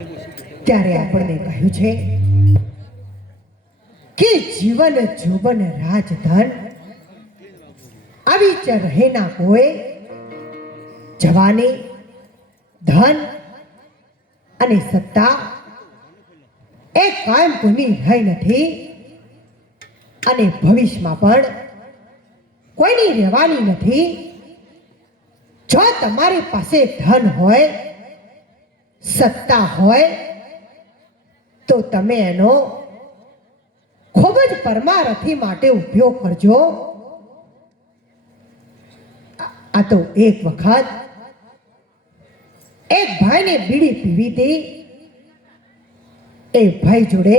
ત્યારે આપણને કહ્યું છે કે જીવન જોબન રાજધન આવી ચ રહે ના કોઈ, જવાની ધન અને સત્તા એ કાયમ કોઈની રહી નથી અને ભવિષ્યમાં પણ કોઈની રહેવાની નથી. જો તમારી પાસે ધન હોય, સત્તા હોય તો તમે એનો ખૂબ જ પરમારથી માટે ઉપયોગ કરજો. આ તો એક વખત એક ભાઈને બીડી પીવી હતી. એ ભાઈ જોડે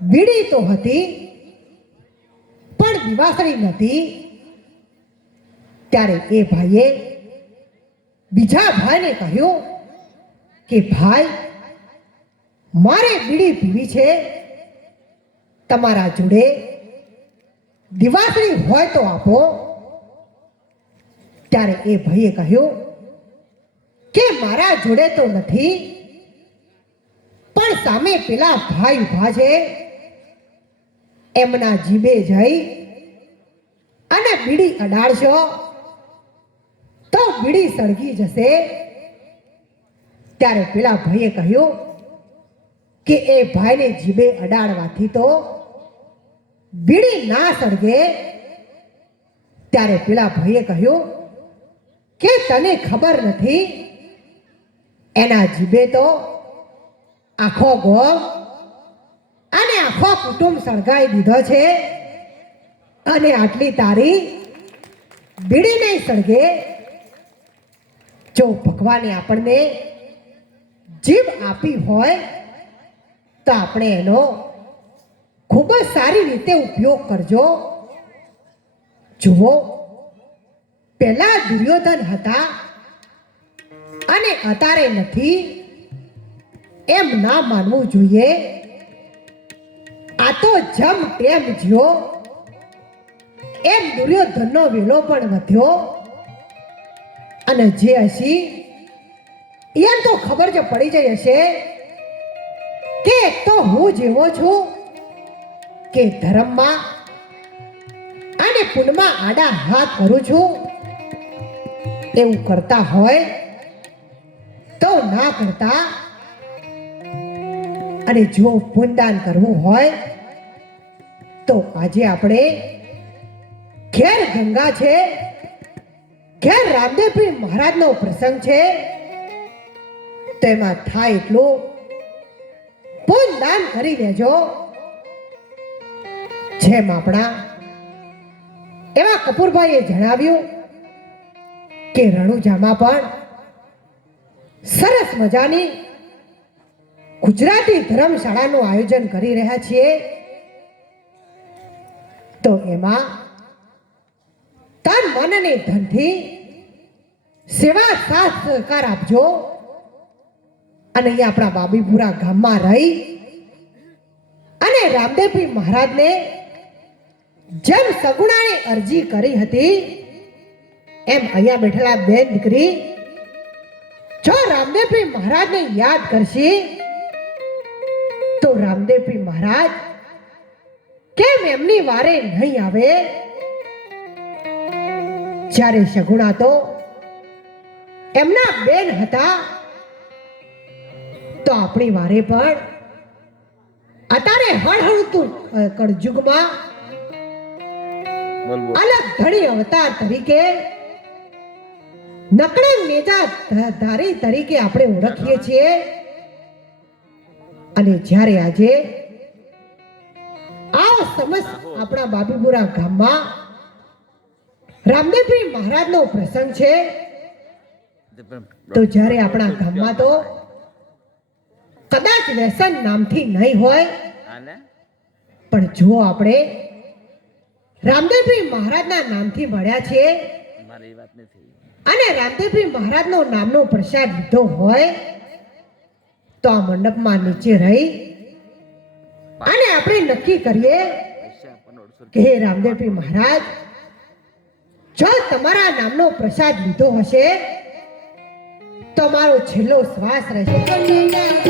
બીડી તો હતી પણ દિવાસળી નથી. ત્યારે એ ભાઈએ બીજા ભાઈને કહ્યું કે ભાઈ, મારે બીડી પીવી છે, તમારા જોડે દિવાસળી હોય તો આપો. ત્યારે એ ભાઈએ કહ્યું કે મારા જોડે તો નથી, પણ સામે પેલા ભાઈ ઊભા છે, એમના જીભે જઈ અને બીડી અડાડશો તો બીડી સળગી જશે. ત્યારે પેલા ભાઈએ કહ્યું કે એ ભાઈને જીભે અડાડવાથી તો બીડી ના સળગે. ત્યારે પેલા ભાઈએ કહ્યું કે તને ખબર નથી, એના જીભે તો આખો ગોમ અને આખો કુટુંબ સળગાઈ દીધો છે અને આટલી તારી બીડી નહીં સળગે. જો ભગવાને આપણને જીભ આપી હોય તો આપણે એનો ખૂબ જ સારી રીતે ઉપયોગ કરજો. જુઓ, પહેલા દુર્યોધન હતા અને અત્યારે નથી એમ ના માનવું જોઈએ. આ તો જેમ તેમ જ્યો એમ દુર્યોધનનો વેલો પણ વધ્યો અને જે હસી એમ તો ખબર જ પડી જઈ હશે કે એક તો હું જેવો છું કે ધર્મમાં અને પુણ્યમાં આડા હાથ કરું છું. એવું કરતા હોય તો ના કરતા, અને જો પુણ્યદાન કરવું હોય તો આજે આપણે ઘેર ગંગા છે, ઘેર રામદેવપીર મહારાજનો પ્રસંગ છે, તેમાં થાય એટલું પુણ્યદાન કરી લેજો. જેમ આપણા એવા કપૂરભાઈએ જણાવ્યું કે રણુજામાં પણ સરસ મજાની ગુજરાતી ધર્મશાળાનું આયોજન કરી રહ્યા છીએ. તો એમાં તન મન અને ધનથી સેવા સાથ સહકાર આપજો. અને અહીંયા આપણા બાબીપુરા ગામમાં રહી અને રામદેવપીર મહારાજને જેમ સગુણાએ અરજી કરી હતી એમ અહીંયા બેઠેલા બેન દીકરી જો રામદેવપીર મહારાજને યાદ કરશે તો રામદેવપીર મહારાજ કેમ એમની વારે નહીં આવે. જ્યારે સગુણા તો એમના બેન હતા તો આપણી વારે પણ અત્યારે હળહળતું કળજુગમાં અલગ ધણી અવતાર તરીકે નકળે નેજા ધારી તરીકે આપણે ઓળખીએ છીએ. અને જ્યારે આજે આ સમસ્ત આપણા બાબીપુરા ગામમાં રામદેવપીર મહારાજનો પ્રસંગ છે, તો જ્યારે આપણા ગામમાં તો કદાચ વ્યસન નામથી નહીં હોય, પણ જો આપણે રામદેવપીર મહારાજના નામથી મળ્યા છીએ અને રામદેવપીર મહારાજનો નામનો પ્રસાદ લીધો હોય તો આ મંડપમાં નીચે રહી અને આપણે નક્કી કરીએ કે હે રામદેવપીર મહારાજ, જો તમારા નામનો પ્રસાદ લીધો હશે તો તો મારો છેલ્લો શ્વાસ રહેશે